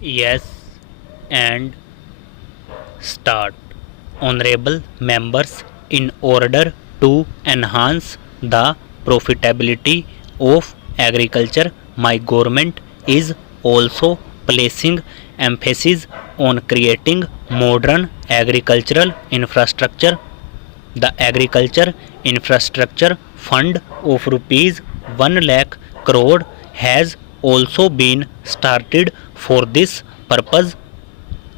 Yes, and start. Honorable members, in order to enhance the profitability of agriculture, my government is also placing emphasis on creating modern agricultural infrastructure. The Agriculture Infrastructure Fund of rupees 1 lakh crore has also been started for this purpose.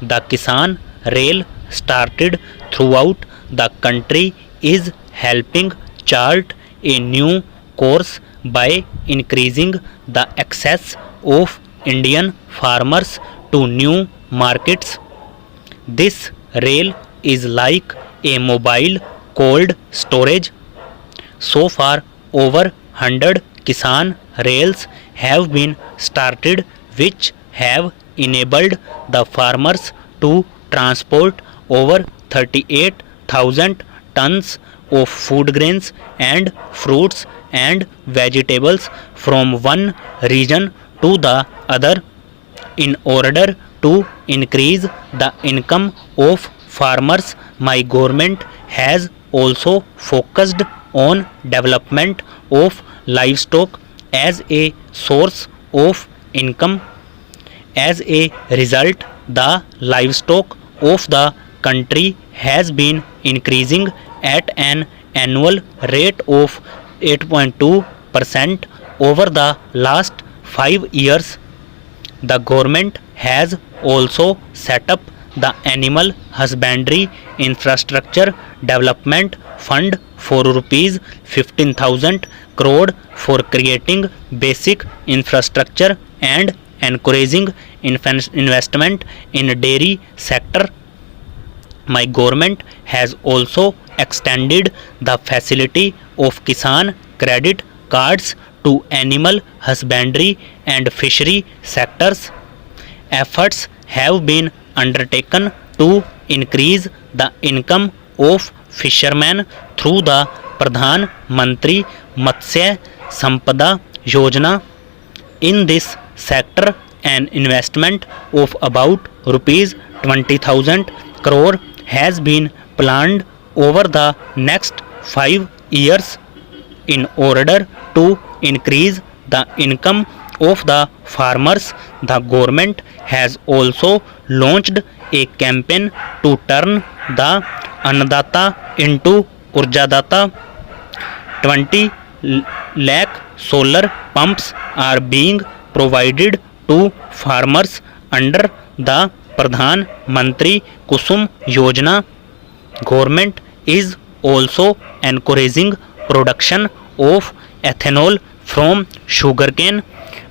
The Kisan Rail, started throughout the country, is helping chart a new course by increasing the access of Indian farmers to new markets. This rail is like a mobile cold storage. So far, over 100 Kisan rails have been started, which have enabled the farmers to transport over 38,000 tons of food grains and fruits and vegetables from one region to the other. In order to increase the income of farmers, my government has also focused on development of livestock as a source of income. As a result, the livestock of the country has been increasing at an annual rate of 8.2% over the last 5 years. The government has also set up the Animal Husbandry Infrastructure Development Fund for rupees 15,000 crore for creating basic infrastructure and encouraging investment in dairy sector. My government has also extended the facility of Kisan credit cards to animal husbandry and fishery sectors. Efforts have been undertaken to increase the income of fishermen through the Pradhan Mantri Matsya Sampada Yojana. In this sector, an investment of about rupees 20,000 crore has been planned over the next 5 years. In order to increase the income of the farmers, the government has also launched a campaign to turn the Annadata into Urjadata. 20 lakh solar pumps are being provided to farmers under the Pradhan Mantri Kusum Yojana. Government is also encouraging production of ethanol from sugarcane,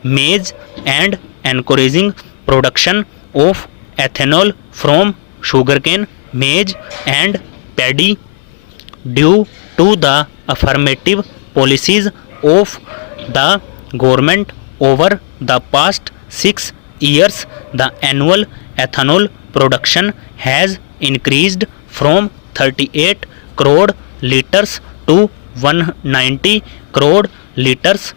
maize and encouraging production of ethanol from sugarcane, maize and paddy. Due to the affirmative policies of the government over the past 6 years, the annual ethanol production has increased from 38 crore liters to 190 crore liters.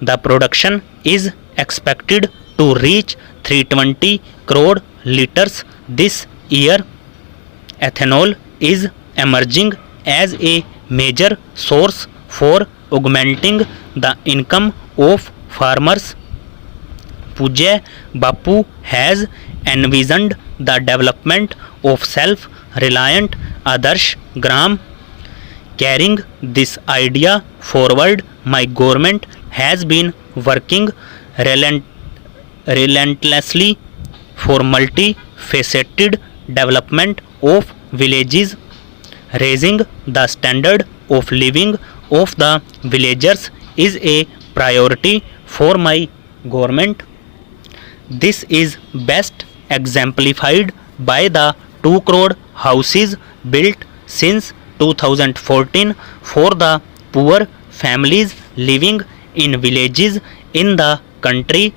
The production is expected to reach 320 crore liters this year. Ethanol is emerging as a major source for augmenting the income of farmers. Pujya Bapu has envisioned the development of self-reliant Adarsh Gram. Carrying this idea forward, my government has been working relentlessly for multi-faceted development of villages. Raising the standard of living of the villagers is a priority for my government. This is best exemplified by the 2 crore houses built since 2014 for the poor families living in villages in the country.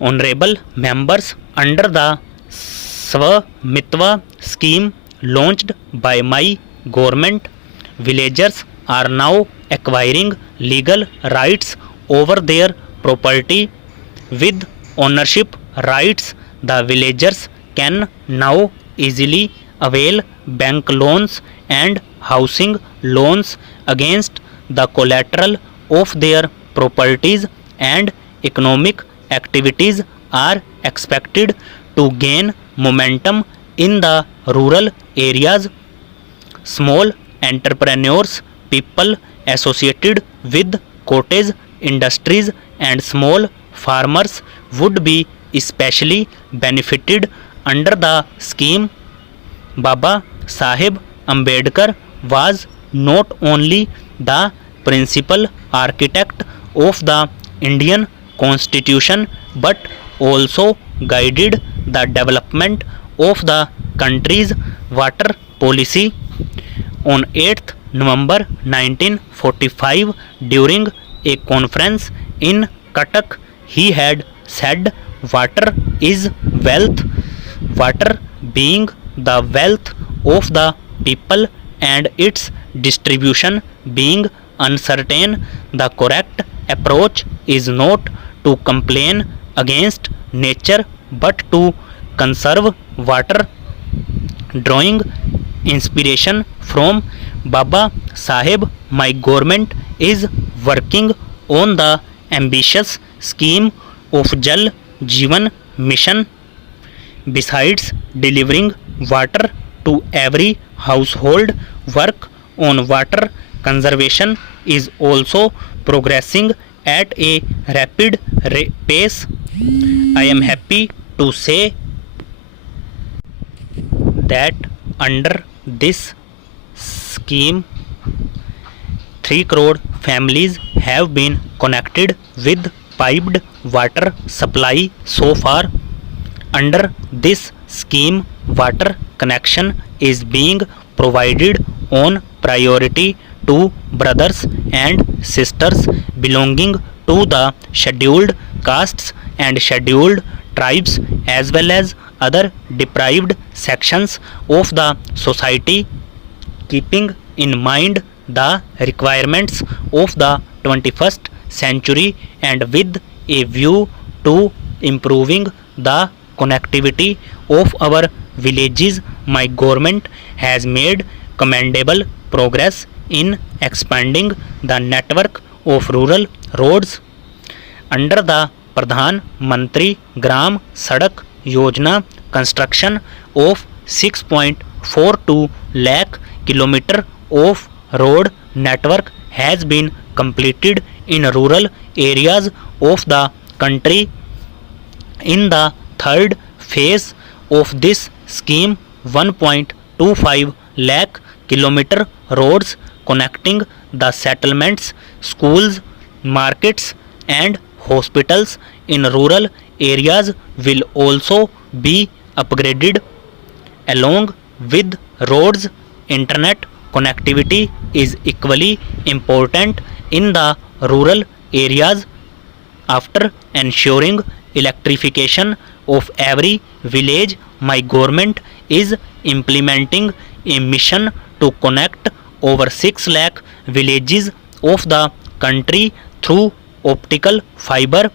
Honorable members, under the Swamitva scheme launched by my government, villagers are now acquiring legal rights over their property. With ownership rights, the villagers can now easily avail bank loans and housing loans against the collateral of their properties, and economic activities are expected to gain momentum in the rural areas. Small entrepreneurs, people associated with cottage industries and small farmers would be especially benefited under the scheme. Baba Saheb Ambedkar was not only the principal architect of the Indian Constitution but also guided the development of the country's water policy. On 8th November 1945, during a conference in Cuttack, he had said, "Water is wealth. Water being the wealth of the people and its distribution being uncertain, the correct approach is not to complain against nature but to conserve water." Drawing inspiration from Baba Saheb, my government is working on the ambitious scheme of Jal Jeevan Mission. Besides delivering water to every household, work on water conservation is also progressing at a rapid pace. I am happy to say that under this scheme 3 crore families have been connected with piped water supply so far. Under this scheme, water connection is being provided on priority to brothers and sisters belonging to the scheduled castes and scheduled tribes, as well as other deprived sections of the society, keeping in mind the requirements of the 21st century and with a view to improving the connectivity of our villages. My government has made commendable progress in expanding the network of rural roads. Under the Pradhan Mantri Gram Sadak Yojana, construction of 6.42 lakh kilometer of road network has been completed in rural areas of the country. In the third phase of this scheme, 1.25 lakh kilometer roads connecting the settlements, schools, markets and hospitals in rural areas will also be upgraded. Along with roads, internet connectivity is equally important in the rural areas. After ensuring electrification of every village, my government is implementing a mission to connect over 6 lakh villages of the country through optical fiber.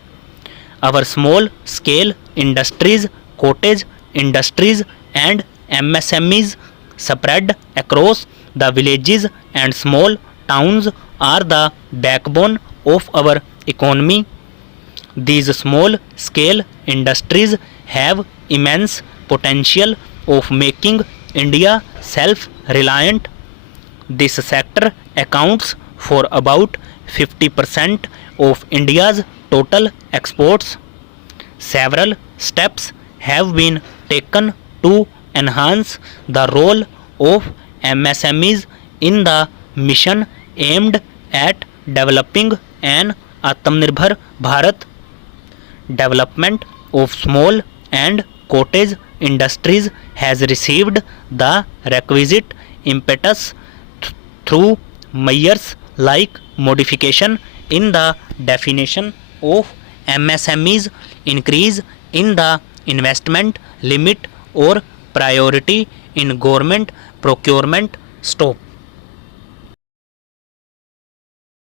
Our small scale industries, cottage industries and MSMEs spread across the villages and small towns are the backbone of our economy. These small scale industries have immense potential of making India self-reliant. This sector accounts for about 50% of India's total exports. Several steps have been taken to enhance the role of MSMEs in the mission aimed at developing an Atmanirbhar Bharat. Development of small and cottage industries has received the requisite impetus through measures like modification in the definition of MSMEs, increase in the investment limit or priority in government procurement. Stop.